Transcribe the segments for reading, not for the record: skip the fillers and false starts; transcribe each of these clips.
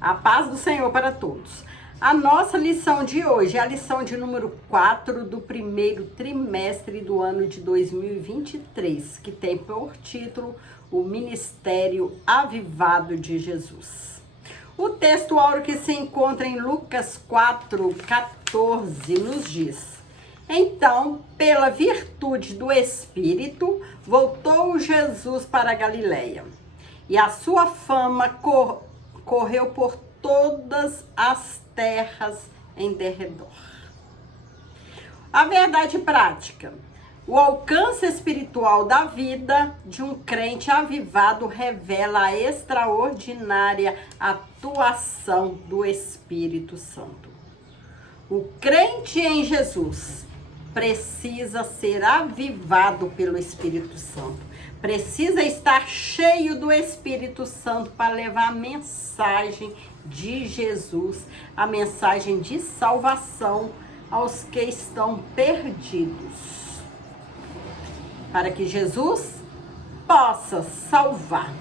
A paz do Senhor para todos. A nossa lição de hoje é a lição de número 4 do primeiro trimestre do ano de 2023, que tem por título o Ministério Avivado de Jesus. O texto áureo que se encontra em Lucas 4:14 nos diz: Então, pela virtude do Espírito, voltou Jesus para a Galileia, e a sua fama correu por todas as terras em derredor. A verdade prática: o alcance espiritual da vida de um crente avivado revela a extraordinária atuação do Espírito Santo. O crente em Jesus precisa ser avivado pelo Espírito Santo. Precisa estar cheio do Espírito Santo para levar a mensagem de Jesus, a mensagem de salvação aos que estão perdidos. Para que Jesus possa salvar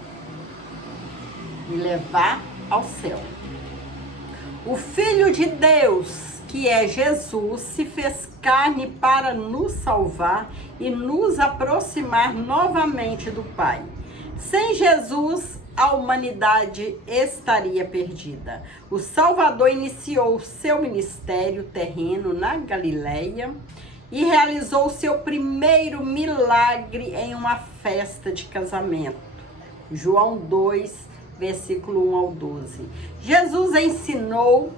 e levar ao céu. O Filho de Deus, que é Jesus, se fez carne para nos salvar e nos aproximar novamente do Pai. Sem Jesus, a humanidade estaria perdida. O Salvador iniciou seu ministério terreno na Galileia e realizou seu primeiro milagre em uma festa de casamento. João 2, versículo 1 ao 12. Jesus ensinou,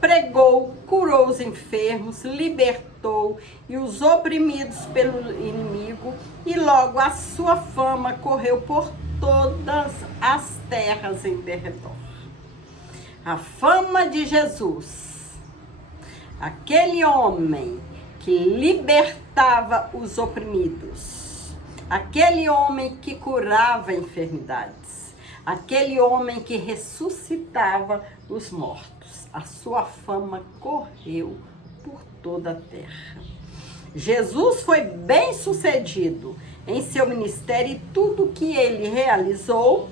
pregou, curou os enfermos, libertou e os oprimidos pelo inimigo, e logo a sua fama correu por todas as terras em derredor. A fama de Jesus, aquele homem que libertava os oprimidos, aquele homem que curava enfermidades, aquele homem que ressuscitava os mortos. A sua fama correu por toda a terra. Jesus foi bem sucedido em seu ministério e tudo que ele realizou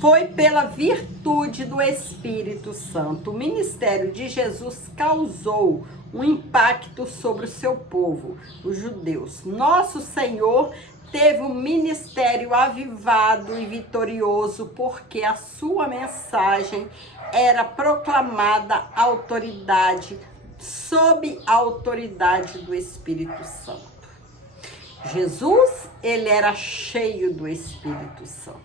foi pela virtude do Espírito Santo. O ministério de Jesus causou um impacto sobre o seu povo, os judeus. Nosso Senhor teve um ministério avivado e vitorioso porque a sua mensagem era proclamada sob a autoridade do Espírito Santo. Jesus, ele era cheio do Espírito Santo.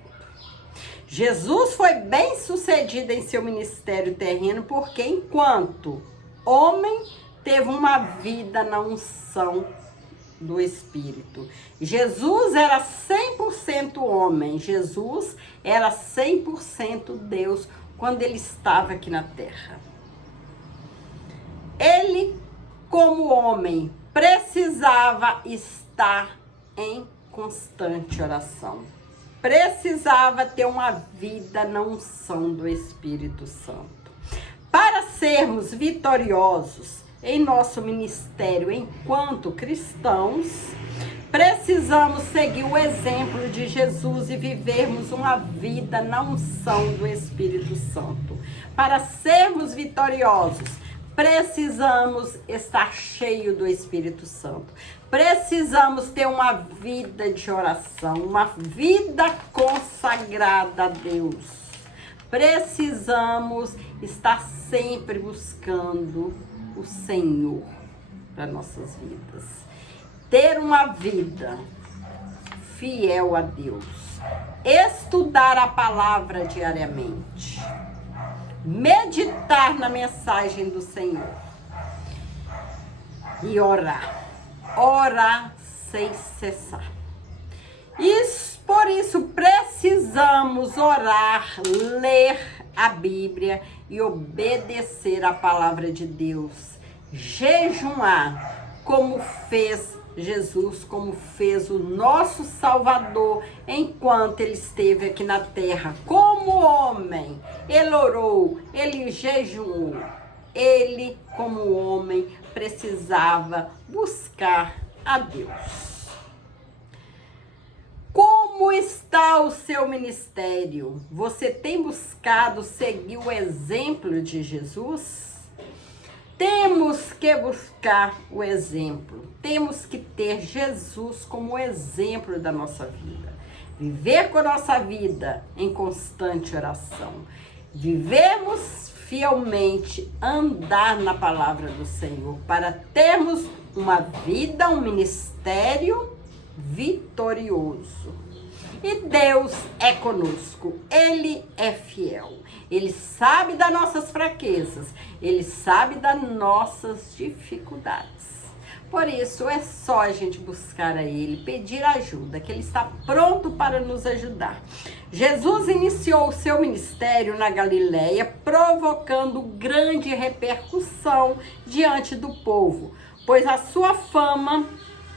Jesus foi bem sucedido em seu ministério terreno porque, enquanto homem, teve uma vida na unção do Espírito. Jesus era 100% homem, Jesus era 100% Deus quando ele estava aqui na terra. Ele, como homem, precisava estar em constante oração. Precisava ter uma vida na unção do Espírito Santo. Para sermos vitoriosos em nosso ministério enquanto cristãos, precisamos seguir o exemplo de Jesus e vivermos uma vida na unção do Espírito Santo. Para sermos vitoriosos, precisamos estar cheio do Espírito Santo. Precisamos ter uma vida de oração, uma vida consagrada a Deus. Precisamos estar sempre buscando o Senhor para nossas vidas. Ter uma vida fiel a Deus. Estudar a palavra diariamente. Meditar na mensagem do Senhor. E orar. Orar sem cessar. Por isso precisamos orar, ler a Bíblia e obedecer a palavra de Deus. Jejuar, como fez Jesus, como fez o nosso Salvador enquanto ele esteve aqui na terra. Como homem, ele orou, ele jejuou. Ele, como homem, precisava buscar a Deus. Como Como está o seu ministério? Você tem buscado seguir o exemplo de Jesus? Temos que buscar o exemplo. Temos que ter Jesus como exemplo da nossa vida. Viver com a nossa vida em constante oração. Vivemos fielmente, andar na palavra do Senhor para termos uma vida, um ministério vitorioso. E Deus é conosco, Ele é fiel, Ele sabe das nossas fraquezas, Ele sabe das nossas dificuldades. Por isso é só a gente buscar a Ele, pedir ajuda, que Ele está pronto para nos ajudar. Jesus iniciou o seu ministério na Galileia, provocando grande repercussão diante do povo, pois a sua fama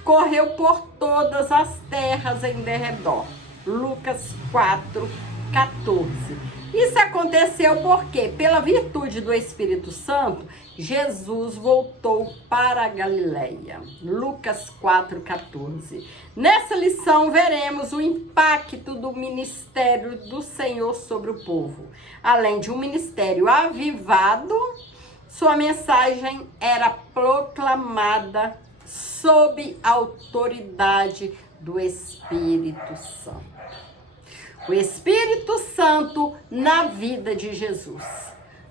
correu por todas as terras em derredor. Lucas 4:14. Isso aconteceu porque, pela virtude do Espírito Santo, Jesus voltou para a Galileia. Lucas 4:14. Nessa lição veremos o impacto do ministério do Senhor sobre o povo. Além de um ministério avivado, sua mensagem era proclamada sob a autoridade do Espírito Santo. O Espírito Santo na vida de Jesus.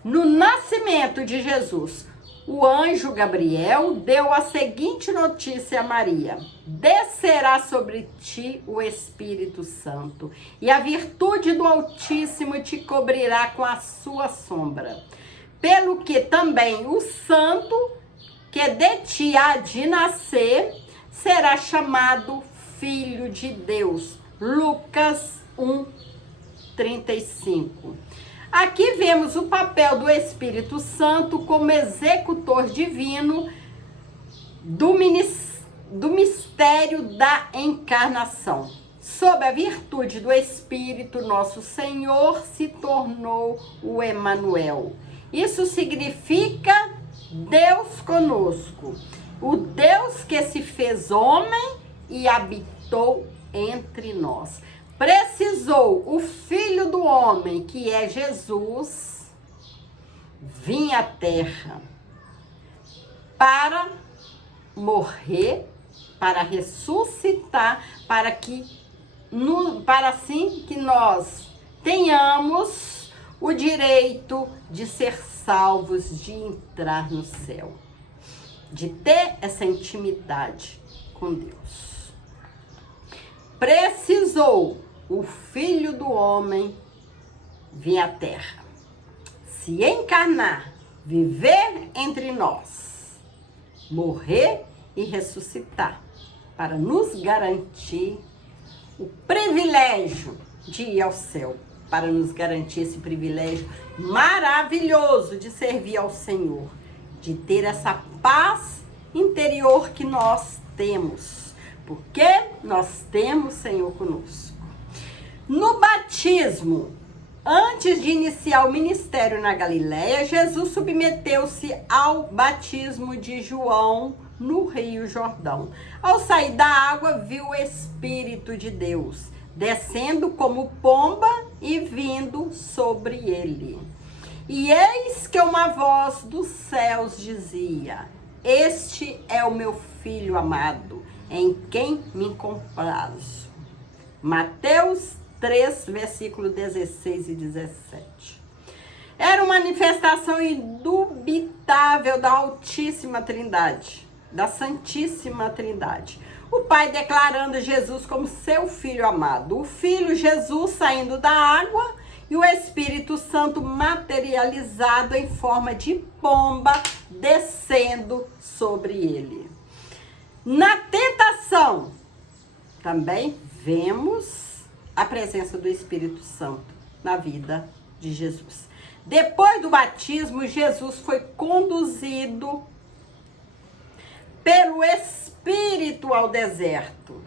No nascimento de Jesus, o anjo Gabriel deu a seguinte notícia a Maria: descerá sobre ti o Espírito Santo, e a virtude do Altíssimo te cobrirá com a sua sombra. Pelo que também o santo que de ti há de nascer será chamado Filho de Deus. Lucas 1:35. Aqui vemos o papel do Espírito Santo como executor divino do mistério da encarnação. Sob a virtude do Espírito, nosso Senhor se tornou o Emanuel. Isso significa Deus conosco, o Deus que se fez homem e habitou entre nós. Precisou o Filho do Homem, que é Jesus, vir à Terra para morrer, para ressuscitar, para assim que nós tenhamos o direito de ser salvos, de entrar no céu, de ter essa intimidade com Deus. Precisou o Filho do Homem vir à Terra, se encarnar, viver entre nós, morrer e ressuscitar, para nos garantir o privilégio de ir ao céu, para nos garantir esse privilégio maravilhoso de servir ao Senhor, de ter essa paz interior que nós temos, porque nós temos o Senhor conosco. No batismo, antes de iniciar o ministério na Galileia, Jesus submeteu-se ao batismo de João no Rio Jordão. Ao sair da água, viu o Espírito de Deus descendo como pomba e vindo sobre ele. E eis que uma voz dos céus dizia: este é o meu filho amado, em quem me comprazo. Mateus 3, versículo 16 e 17. Era uma manifestação indubitável da Altíssima Trindade, da Santíssima Trindade. O Pai declarando Jesus como seu Filho amado. O Filho Jesus saindo da água e o Espírito Santo materializado em forma de pomba descendo sobre ele. Na tentação, também vemos a presença do Espírito Santo na vida de Jesus. Depois do batismo, Jesus foi conduzido pelo Espírito ao deserto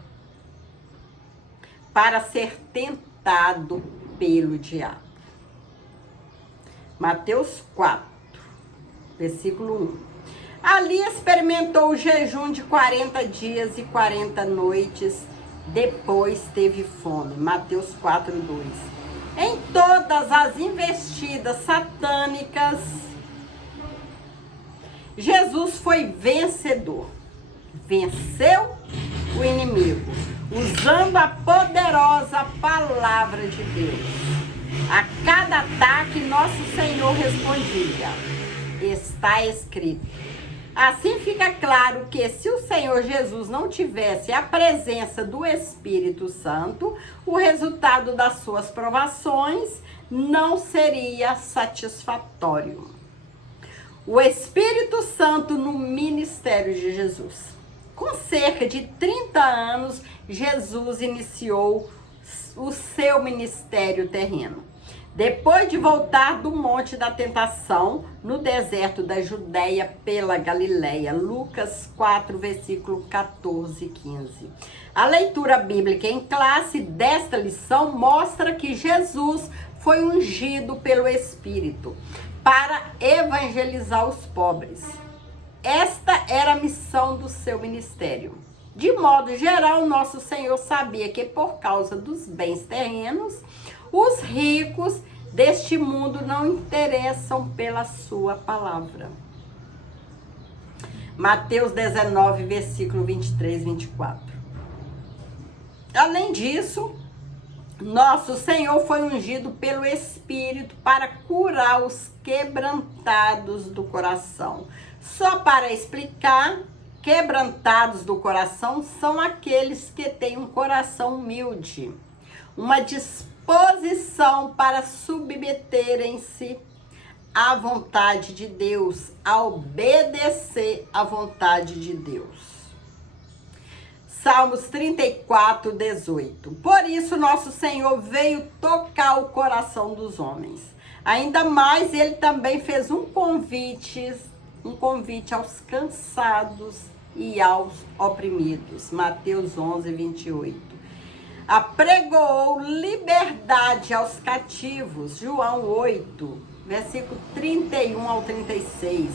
para ser tentado pelo diabo. Mateus 4, versículo 1. Ali experimentou o jejum de 40 dias e 40 noites depois teve fome. Mateus 4:2. Em todas as investidas satânicas, Jesus foi vencedor. Venceu o inimigo, usando a poderosa palavra de Deus. A cada ataque, nosso Senhor respondia: está escrito. Assim fica claro que se o Senhor Jesus não tivesse a presença do Espírito Santo, o resultado das suas provações não seria satisfatório. O Espírito Santo no ministério de Jesus. Com cerca de 30 anos, Jesus iniciou o seu ministério terreno. Depois de voltar do Monte da Tentação, no deserto da Judéia pela Galileia, Lucas 4, versículo 14 e 15. A leitura bíblica em classe desta lição mostra que Jesus foi ungido pelo Espírito para evangelizar os pobres. Esta era a missão do seu ministério. De modo geral, nosso Senhor sabia que por causa dos bens terrenos, os ricos deste mundo não interessam pela sua palavra. Mateus 19, versículo 23 e 24. Além disso, nosso Senhor foi ungido pelo Espírito para curar os quebrantados do coração. Só para explicar, quebrantados do coração são aqueles que têm um coração humilde, uma disposição para submeterem-se à vontade de Deus, a obedecer à vontade de Deus. Salmos 34, 18. Por isso nosso Senhor veio tocar o coração dos homens. Ainda mais, ele também fez um convite aos cansados e aos oprimidos. Mateus 11, 28. Apregoou liberdade aos cativos. João 8, versículo 31 ao 36.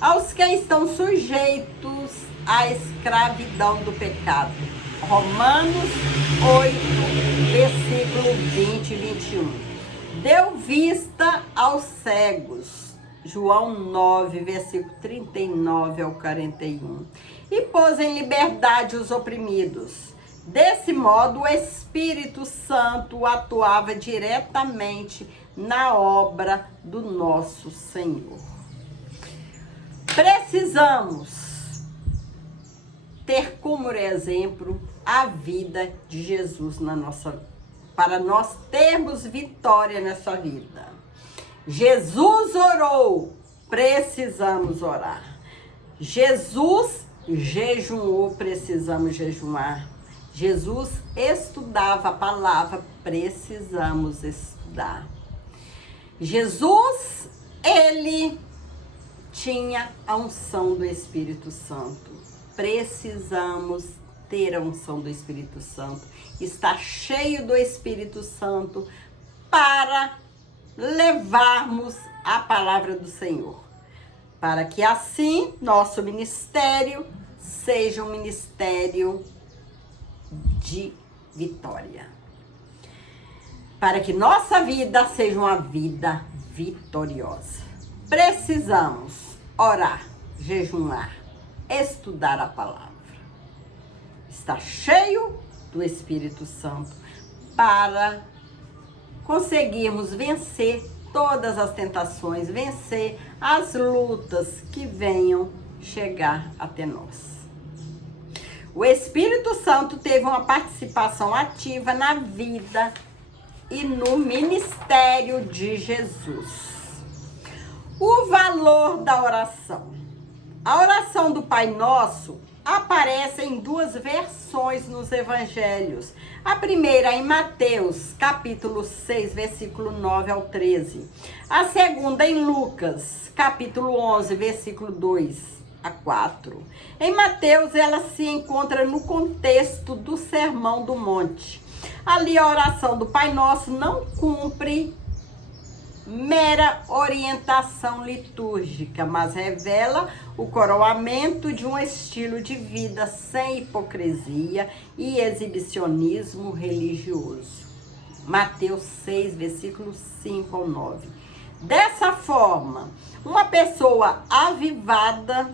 Aos que estão sujeitos à escravidão do pecado. Romanos 8, versículo 20 e 21. Deu vista aos cegos. João 9, versículo 39 ao 41. E pôs em liberdade os oprimidos. Desse modo, o Espírito Santo atuava diretamente na obra do nosso Senhor. Precisamos ter como exemplo a vida de Jesus para nós termos vitória nessa vida. Jesus orou, precisamos orar. Jesus jejuou, precisamos jejuar. Jesus estudava a palavra, precisamos estudar. Jesus, ele tinha a unção do Espírito Santo. Precisamos ter a unção do Espírito Santo, estar cheio do Espírito Santo para levarmos a palavra do Senhor, para que assim nosso ministério seja um ministério de vitória, para que nossa vida seja uma vida vitoriosa. Precisamos orar, jejuar, estudar a palavra, estar cheio do Espírito Santo para conseguirmos vencer todas as tentações, vencer as lutas que venham chegar até nós. O Espírito Santo teve uma participação ativa na vida e no ministério de Jesus. O valor da oração. A oração do Pai Nosso aparece em duas versões nos evangelhos. A primeira em Mateus, capítulo 6, versículo 9 ao 13. A segunda em Lucas, capítulo 11, versículo 2 a 4. Em Mateus, ela se encontra no contexto do Sermão do Monte. Ali a oração do Pai Nosso não cumpre mera orientação litúrgica, mas revela o coroamento de um estilo de vida sem hipocrisia e exibicionismo religioso. Mateus 6, versículos 5 ao 9. Dessa forma, uma pessoa avivada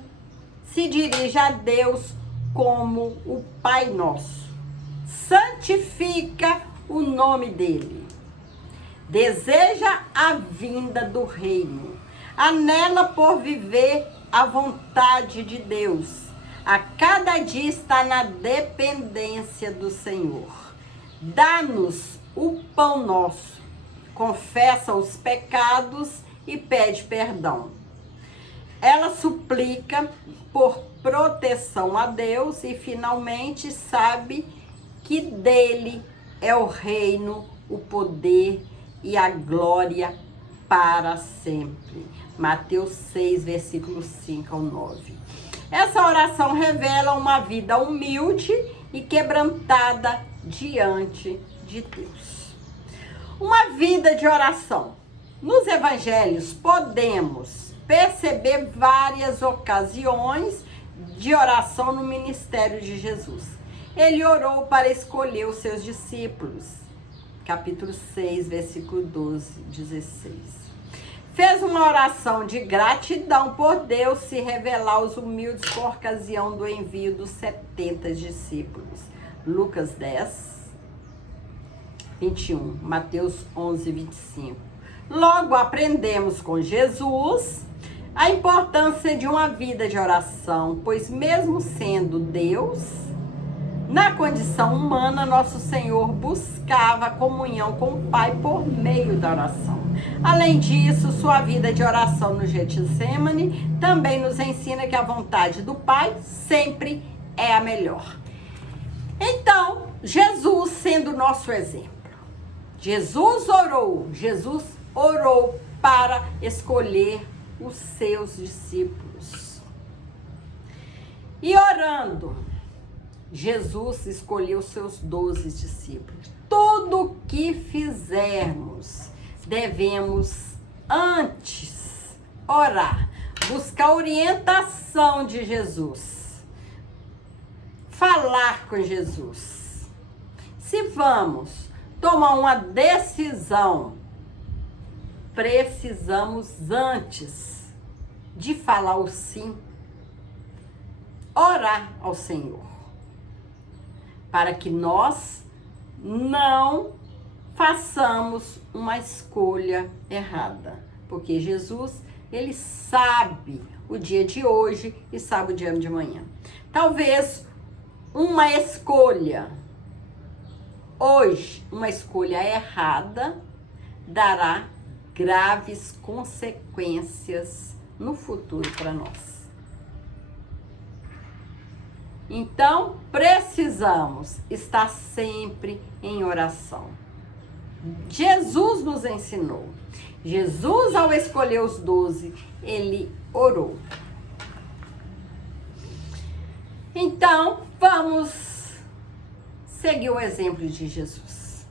se dirige a Deus como o Pai Nosso. Santifica o nome dele. Deseja a vinda do reino. Anela por viver a vontade de Deus. A cada dia está na dependência do Senhor. Dá-nos o pão nosso. Confessa os pecados e pede perdão. Ela suplica por proteção a Deus e finalmente sabe que dele é o reino, o poder e a glória para sempre. Mateus 6, versículos 5 ao 9. Essa oração revela uma vida humilde e quebrantada diante de Deus. Uma vida de oração. Nos evangelhos podemos perceber várias ocasiões de oração no ministério de Jesus. Ele orou para escolher os seus discípulos. Capítulo 6, versículo 12, 16. Fez uma oração de gratidão por Deus se revelar aos humildes por ocasião do envio dos 70 discípulos. Lucas 10, 21, Mateus 11, 25. Logo aprendemos com Jesus a importância de uma vida de oração, pois mesmo sendo Deus, na condição humana, nosso Senhor buscava comunhão com o Pai por meio da oração. Além disso, sua vida de oração no Getsemane também nos ensina que a vontade do Pai sempre é a melhor. Então, Jesus sendo nosso exemplo. Jesus orou para escolher os seus discípulos. E orando, Jesus escolheu os seus 12 discípulos. Tudo o que fizermos, devemos antes orar, buscar orientação de Jesus, falar com Jesus. Se vamos tomar uma decisão, precisamos antes de falar o sim, orar ao Senhor, para que nós não façamos uma escolha errada, porque Jesus, ele sabe o dia de hoje e sabe o dia de amanhã. Talvez uma escolha hoje, uma escolha errada, dará graves consequências no futuro para nós. Então, precisamos estar sempre em oração. Jesus nos ensinou. Jesus, ao escolher os 12, ele orou. Então, vamos seguir o exemplo de Jesus.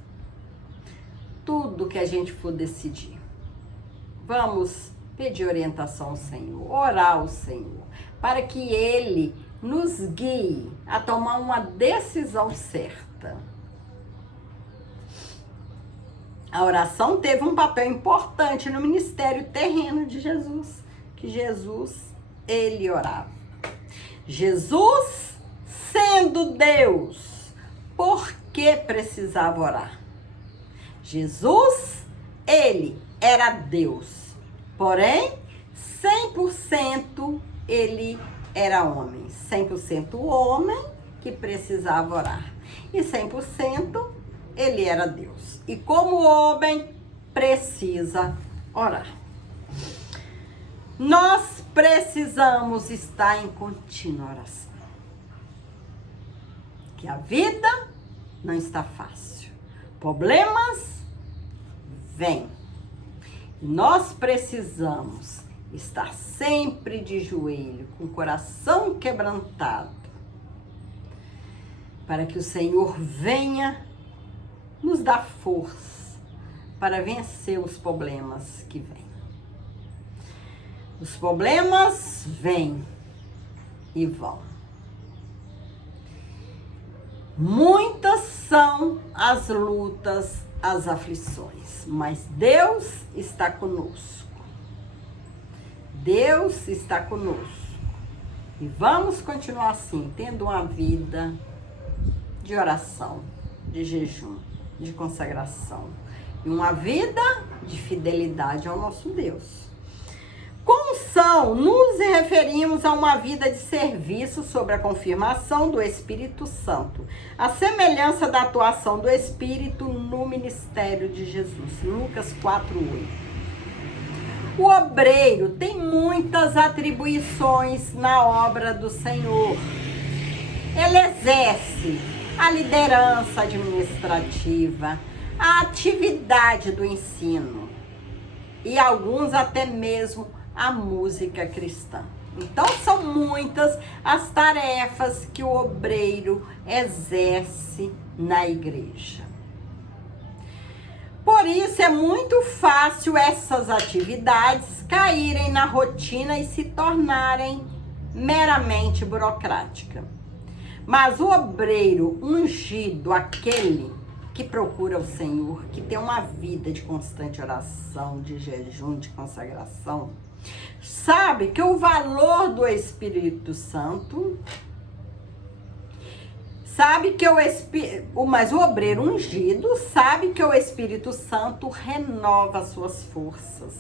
Tudo que a gente for decidir, vamos pedir orientação ao Senhor, orar ao Senhor, para que Ele nos guie a tomar uma decisão certa. A oração teve um papel importante no ministério terreno de Jesus, que Jesus, ele orava. Jesus, sendo Deus, por que precisava orar? Jesus, ele era Deus, porém, 100% ele era homem. 100% homem que precisava orar. E 100% ele era Deus. E como homem, precisa orar. Nós precisamos estar em contínua oração. Que a vida não está fácil. Problemas vêm. Nós precisamos estar sempre de joelho, com o coração quebrantado, para que o Senhor venha nos dar força para vencer os problemas que vêm. Os problemas vêm e vão. Muitas são as lutas, as aflições, mas Deus está conosco. Deus está conosco. E vamos continuar assim, tendo uma vida de oração, de jejum, de consagração. E uma vida de fidelidade ao nosso Deus. Com unção, nos referimos a uma vida de serviço sobre a confirmação do Espírito Santo, a semelhança da atuação do Espírito no ministério de Jesus. Lucas 4:8. O obreiro tem muitas atribuições na obra do Senhor. Ele exerce a liderança administrativa, a atividade do ensino e alguns até mesmo a música cristã. Então são muitas as tarefas que o obreiro exerce na igreja. Por isso é muito fácil essas atividades caírem na rotina e se tornarem meramente burocrática. Mas o obreiro ungido, aquele que procura o Senhor, que tem uma vida de constante oração, de jejum, de consagração, sabe que o valor do Espírito Santo, mas o obreiro ungido sabe que o Espírito Santo renova as suas forças.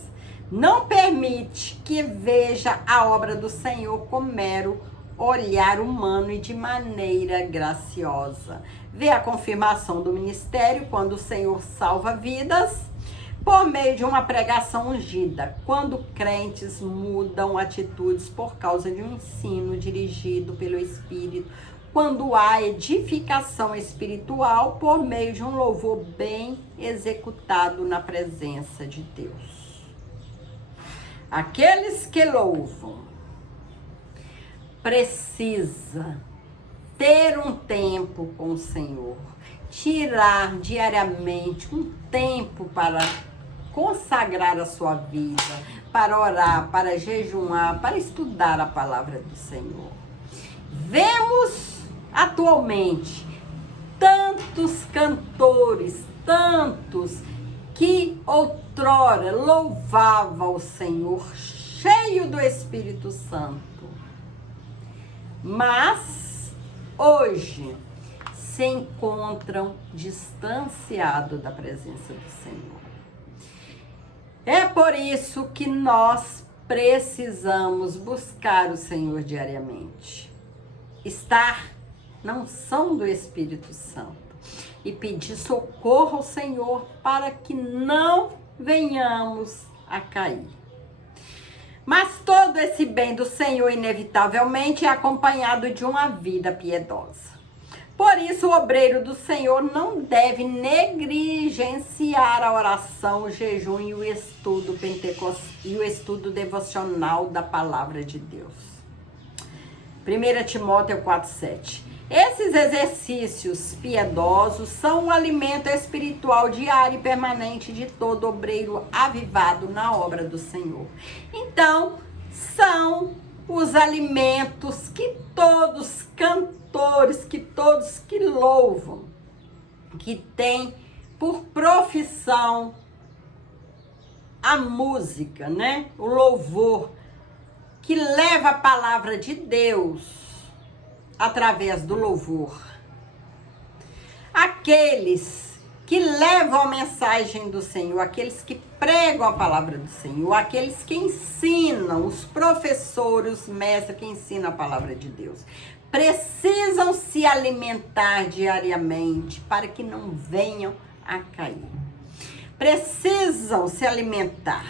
Não permite que veja a obra do Senhor com mero olhar humano e de maneira graciosa. Vê a confirmação do ministério quando o Senhor salva vidas por meio de uma pregação ungida, quando crentes mudam atitudes por causa de um ensino dirigido pelo Espírito, quando há edificação espiritual por meio de um louvor bem executado na presença de Deus. Aqueles que louvam precisa ter um tempo com o Senhor, tirar diariamente um tempo para consagrar a sua vida, para orar, para jejuar, para estudar a palavra do Senhor. Vemos atualmente tantos cantores, tantos que outrora louvavam o Senhor, cheio do Espírito Santo, mas hoje se encontram distanciados da presença do Senhor. É por isso que nós precisamos buscar o Senhor diariamente, estar na unção do Espírito Santo e pedir socorro ao Senhor para que não venhamos a cair. Mas todo esse bem do Senhor, inevitavelmente, é acompanhado de uma vida piedosa. Por isso, o obreiro do Senhor não deve negligenciar a oração, o jejum e o estudo e o estudo devocional da palavra de Deus. 1 Timóteo 4:7. Esses exercícios piedosos são um alimento espiritual diário e permanente de todo obreiro avivado na obra do Senhor. Então, são os alimentos que todos cantores, que todos que louvam, que têm por profissão a música, né? O louvor, que leva a palavra de Deus através do louvor. Aqueles que levam a mensagem do Senhor, aqueles que pregam a palavra do Senhor, aqueles que ensinam, os professores, os mestres que ensinam a palavra de Deus, precisam se alimentar diariamente para que não venham a cair. Precisam se alimentar.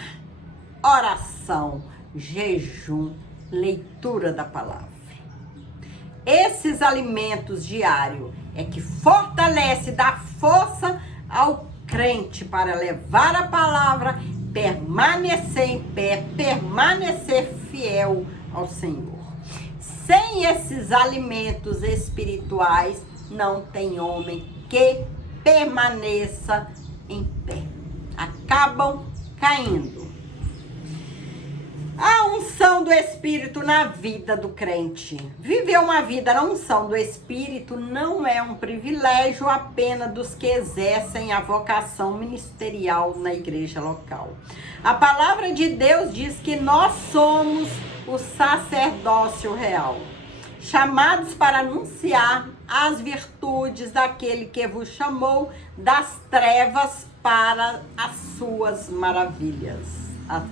Oração, jejum, leitura da palavra. Esses alimentos diários é que fortalece, dá força ao crente para levar a palavra, permanecer em pé, permanecer fiel ao Senhor. Sem esses alimentos espirituais, não tem homem que permaneça em pé. acabam caindo. A unção do Espírito na vida do crente. Viver uma vida na unção do Espírito não é um privilégio apenas dos que exercem a vocação ministerial na igreja local. A palavra de Deus diz que nós somos o sacerdócio real, chamados para anunciar as virtudes daquele que vos chamou das trevas para as suas maravilhas,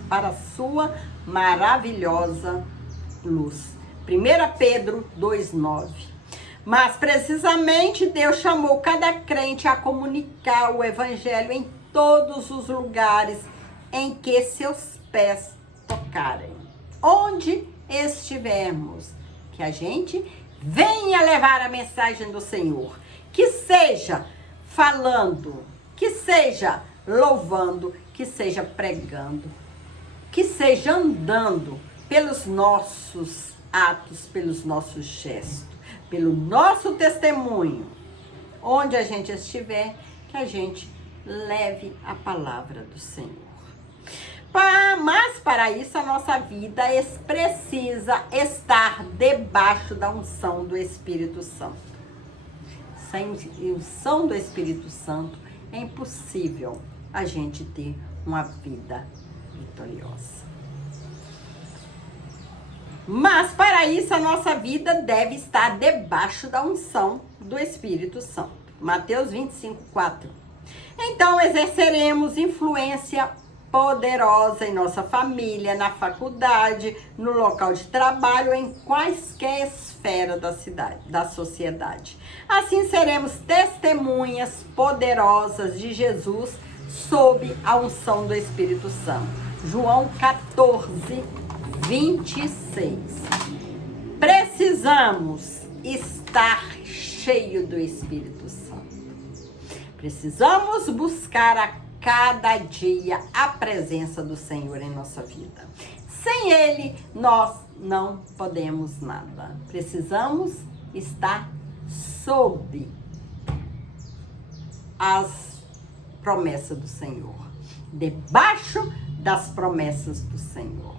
para a sua maravilhosa luz. 1 Pedro 2,9. Mas precisamente Deus chamou cada crente a comunicar o evangelho em todos os lugares em que seus pés tocarem. Onde estivermos, que a gente venha levar a mensagem do Senhor, que seja falando, que seja louvando, que seja pregando, que seja andando pelos nossos atos, pelos nossos gestos, pelo nosso testemunho, onde a gente estiver, que a gente leve a palavra do Senhor. Mas para isso a nossa vida precisa estar debaixo da unção do Espírito Santo. Sem unção do Espírito Santo é impossível a gente ter uma vida vitoriosa. Mas para isso a nossa vida deve estar debaixo da unção do Espírito Santo. Mateus 25:4. Então exerceremos influência poderosa em nossa família, na faculdade, no local de trabalho, em quaisquer esferas da sociedade. Assim seremos testemunhas poderosas de Jesus sob a unção do Espírito Santo. João 14:26. Precisamos estar cheio do Espírito Santo. Precisamos buscar a cada dia a presença do Senhor em nossa vida. Sem Ele, nós não podemos nada. Precisamos estar sob as promessas do Senhor, debaixo das promessas do Senhor.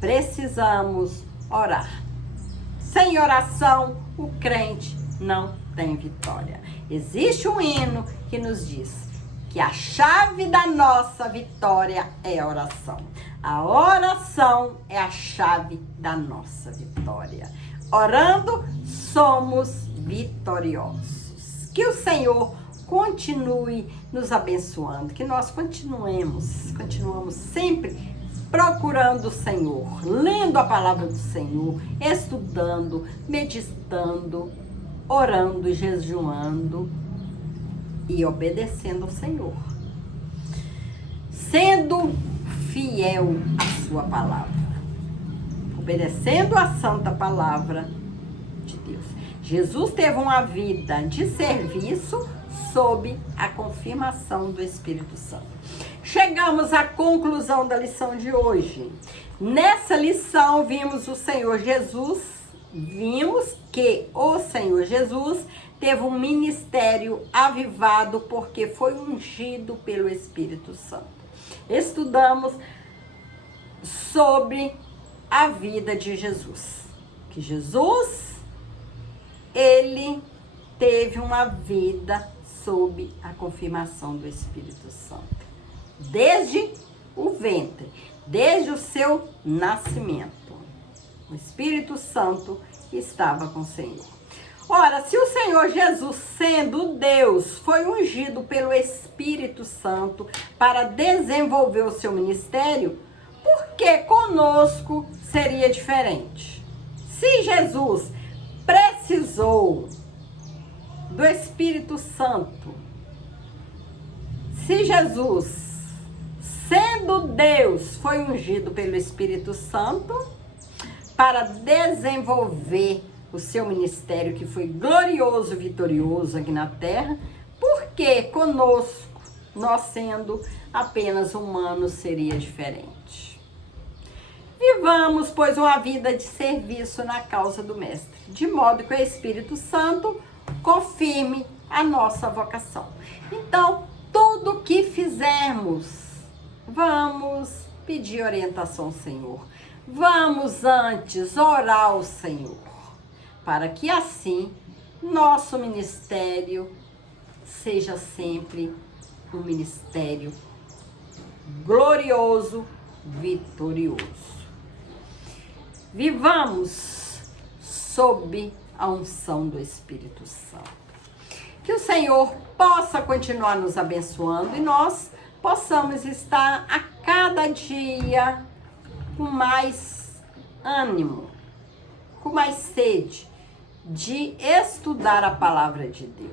Precisamos orar. Sem oração, o crente não tem vitória. Existe um hino que nos diz que a chave da nossa vitória é a oração. A oração é a chave da nossa vitória. Orando, somos vitoriosos. Que o Senhor continue nos abençoando, que nós continuamos sempre procurando o Senhor, lendo a palavra do Senhor, estudando, meditando, orando, jejuando e obedecendo ao Senhor, sendo fiel à sua palavra, obedecendo a santa palavra de Deus. Jesus teve uma vida de serviço sob a confirmação do Espírito Santo. Chegamos à conclusão da lição de hoje. Nessa lição vimos que o Senhor Jesus teve um ministério avivado porque foi ungido pelo Espírito Santo. Estudamos sobre a vida de Jesus. Que Jesus, ele teve uma vida sob a confirmação do Espírito Santo. Desde o ventre, desde o seu nascimento, o Espírito Santo estava com o Senhor. Ora, se o Senhor Jesus, sendo Deus, foi ungido pelo Espírito Santo para desenvolver o seu ministério, por que conosco seria diferente? Se Jesus precisou do Espírito Santo, se Jesus, sendo Deus, foi ungido pelo Espírito Santo para desenvolver o seu ministério, que foi glorioso, vitorioso aqui na terra, porque conosco, nós sendo apenas humanos, seria diferente. Vivamos, pois, uma vida de serviço na causa do Mestre, de modo que o Espírito Santo confirme a nossa vocação. Então, tudo que fizermos, vamos pedir orientação ao Senhor. Vamos antes orar ao Senhor, para que assim nosso ministério seja sempre um ministério glorioso, vitorioso. Vivamos sob a unção do Espírito Santo. Que o Senhor possa continuar nos abençoando e nós possamos estar a cada dia com mais ânimo, com mais sede de estudar a palavra de Deus,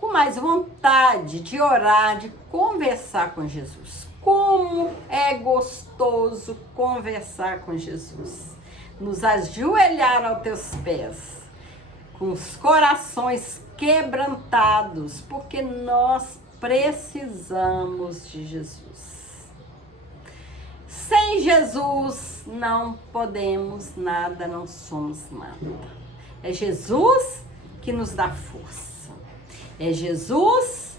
com mais vontade de orar, de conversar com Jesus. Como é gostoso conversar com Jesus. Nos ajoelhar aos teus pés, com os corações quebrantados, porque nós precisamos de Jesus. Sem Jesus não podemos nada, não somos nada. É Jesus que nos dá força. É Jesus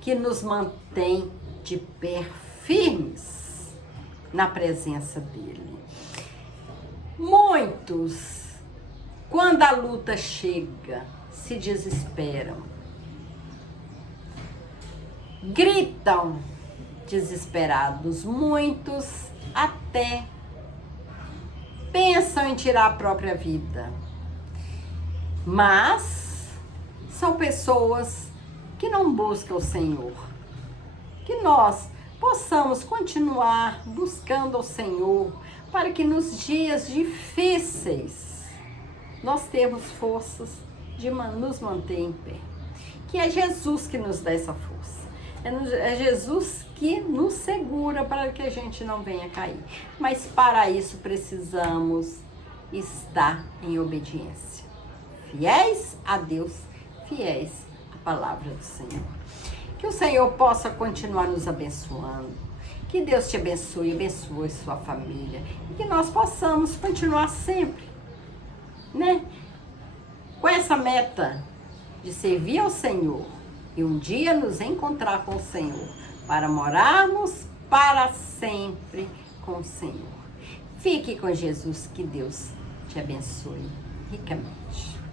que nos mantém de pé firmes na presença dele. Muitos, quando a luta chega, se desesperam. Gritam desesperados. Muitos até pensam em tirar a própria vida. Mas são pessoas que não buscam o Senhor. Que nós possamos continuar buscando o Senhor para que nos dias difíceis nós temos forças de nos manter em pé. Que é Jesus que nos dá essa força. É Jesus que nos segura para que a gente não venha cair. Mas para isso precisamos estar em obediência. Fiéis a Deus, fiéis à palavra do Senhor. Que o Senhor possa continuar nos abençoando. Que Deus te abençoe, abençoe sua família. E que nós possamos continuar sempre, né? Com essa meta de servir ao Senhor e um dia nos encontrar com o Senhor, para morarmos para sempre com o Senhor. Fique com Jesus, que Deus te abençoe ricamente.